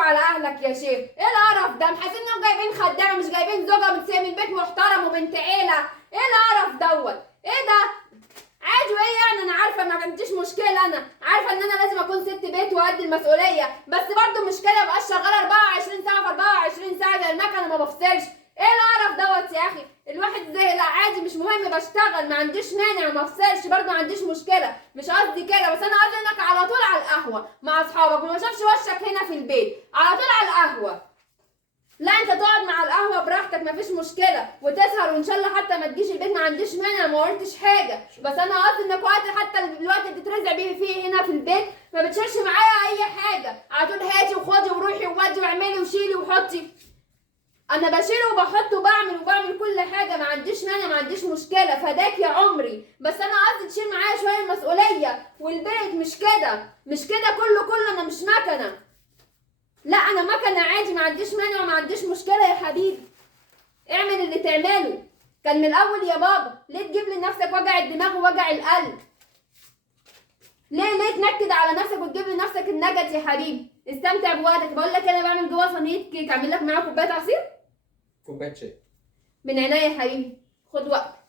وعلى اهلك يا شيخ. ايه القرف ده؟ محاسين انهم جايبين خدامه مش جايبين زوجه من بيت محترم وبنت عيله. ايه القرف دوت؟ ايه ده؟ عادي. وايه يعني؟ انا عارفه ما عنديش مشكله، انا عارفه ان انا لازم اكون ست بيت وقد المسؤوليه، بس برضه مشكله ابقى شغاله 24 ساعه في 24 ساعه زي المكنه ما بفصلش. ايه القرف دوت يا اخي؟ الواحد زي لا عادي مش مهم بشتغل ما عنديش مانع ما افصلش برضه ما عنديش مشكله، مش قصدي كده، بس انا قصدي انك على طول على القهوه مع اصحابك وما شافش وشك هنا في البيت، على طول على القهوه. لا انت تقعد مع القهوه براحتك مفيش مشكله وتسهر وان شاء الله حتى ما تجيش البيت ما عنديش مانع ما قلتش حاجه، بس انا قصدي انك وقت حتى الوقت اللي تترزع بيه فيه هنا في البيت ما بتشيلش معايا اي حاجه، على طول هاتي وخدي وروحي وودي واعملي وشيلي وحطي. انا بشيل وبحط وبعمل كل حاجه ما عنديش مانع ما عنديش مشكله فداك يا عمري، بس انا قصدي تشيل معايا شويه المسؤوليه والبيت مش كده كله انا مش مكنه. لا انا مكنه عادي ما عنديش مانع وما عنديش مشكله يا حبيبي. اعمل اللي تعمله. كان من الاول يا بابا ليه تجيب لنفسك وجع الدماغ ووجع القلب؟ ليه تنكد على نفسك وتجيب لنفسك النكد يا حبيبي؟ استمتع بوقتك. بقول لك انا بعمل جوه صينيه كيك، اعمل لك معاها كوبايه عصير؟ كوبايه شاي من عينيا يا حبيبي، خد وقتك.